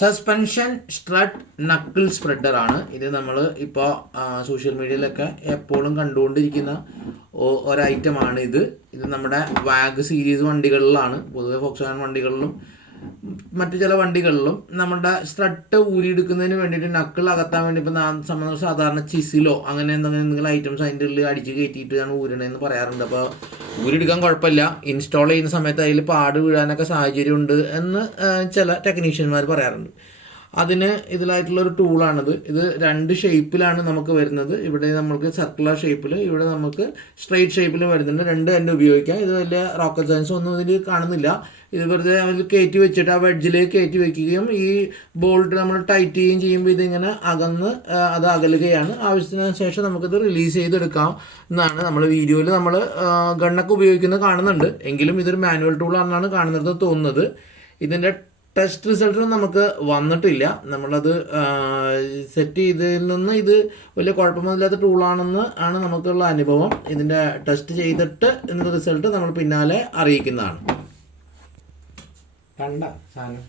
Suspension strut knuckle spreader ആണ് ഇത്. നമ്മൾ ഇപ്പോൾ സോഷ്യൽ മീഡിയയിലൊക്കെ എപ്പോഴും കണ്ടുകൊണ്ടിരിക്കുന്ന ഒരൈറ്റമാണ് ഇത്. ഇത് നമ്മുടെ വാഗ് സീരീസ് വണ്ടികളിലാണ്, പൊതുവെ ഫോക്സ്വാഗൺ വണ്ടികളിലും മറ്റു ചില വണ്ടികളിലും നമ്മുടെ സ്ട്രട്ട് ഊരിയെടുക്കുന്നതിന് വേണ്ടിയിട്ട് നക്കിൾ അകത്താൻ വേണ്ടി ഇപ്പം സാധാരണ ചിസിലോ അങ്ങനെ എന്തെങ്കിലും ഐറ്റംസ് അതിൻ്റെ ഉള്ളിൽ അടിച്ച് കയറ്റിയിട്ടാണ് ഊരണതെന്ന് പറയാറുണ്ട്. അപ്പോൾ ഊരിയെടുക്കാൻ കുഴപ്പമില്ല, ഇൻസ്റ്റാൾ ചെയ്യുന്ന സമയത്ത് അതിൽ പാട് വീഴാനൊക്കെ സാഹചര്യമുണ്ട് എന്ന് ചില ടെക്നീഷ്യന്മാർ പറയാറുണ്ട്. അതിന് ഇതിലായിട്ടുള്ളൊരു ടൂളാണിത്. ഇത് രണ്ട് ഷേപ്പിലാണ് നമുക്ക് വരുന്നത്. ഇവിടെ നമുക്ക് സർക്കുലർ ഷേപ്പിൽ, ഇവിടെ നമുക്ക് സ്ട്രെയിറ്റ് ഷേപ്പിൽ വരുന്നുണ്ട്. രണ്ട് എൻഡ് ഉപയോഗിക്കാം. ഇത് വലിയ റോക്കറ്റ് സയൻസ് ഒന്നും ഇതിൽ കാണുന്നില്ല. ഇത് വെറുതെ അതിൽ കയറ്റി വെച്ചിട്ട് ആ വെഡ്ജിലേക്ക് കയറ്റി വയ്ക്കുകയും ഈ ബോൾട്ട് നമ്മൾ ടൈറ്റ് ചെയ്യുകയും ചെയ്യുമ്പോൾ ഇതിങ്ങനെ അത് അകലുകയാണ്. ആവശ്യത്തിന് ശേഷം നമുക്കിത് റിലീസ് ചെയ്തെടുക്കാം എന്നാണ് നമ്മൾ വീഡിയോയിൽ നമ്മൾ ഗണ്ണൊക്കെ ഉപയോഗിക്കുന്നത് കാണുന്നുണ്ട്. എങ്കിലും ഇതൊരു മാനുവൽ ടൂളാണെന്നാണ് കാണുന്നത് തോന്നുന്നത്. ഇതിൻ്റെ ടെസ്റ്റ് റിസൾട്ട് നമുക്ക് വന്നിട്ടില്ല. നമ്മളത് സെറ്റ് ചെയ്തതിൽ നിന്ന് ഇത് വലിയ കുഴപ്പമൊന്നുമില്ലാത്ത ടൂളാണെന്ന് ആണ് നമുക്കുള്ള അനുഭവം. ഇതിൻ്റെ ടെസ്റ്റ് ചെയ്തിട്ട് ഇതിൻ്റെ റിസൾട്ട് നമ്മൾ പിന്നാലെ അറിയിക്കുന്നതാണ്. കണ്ട സാധനം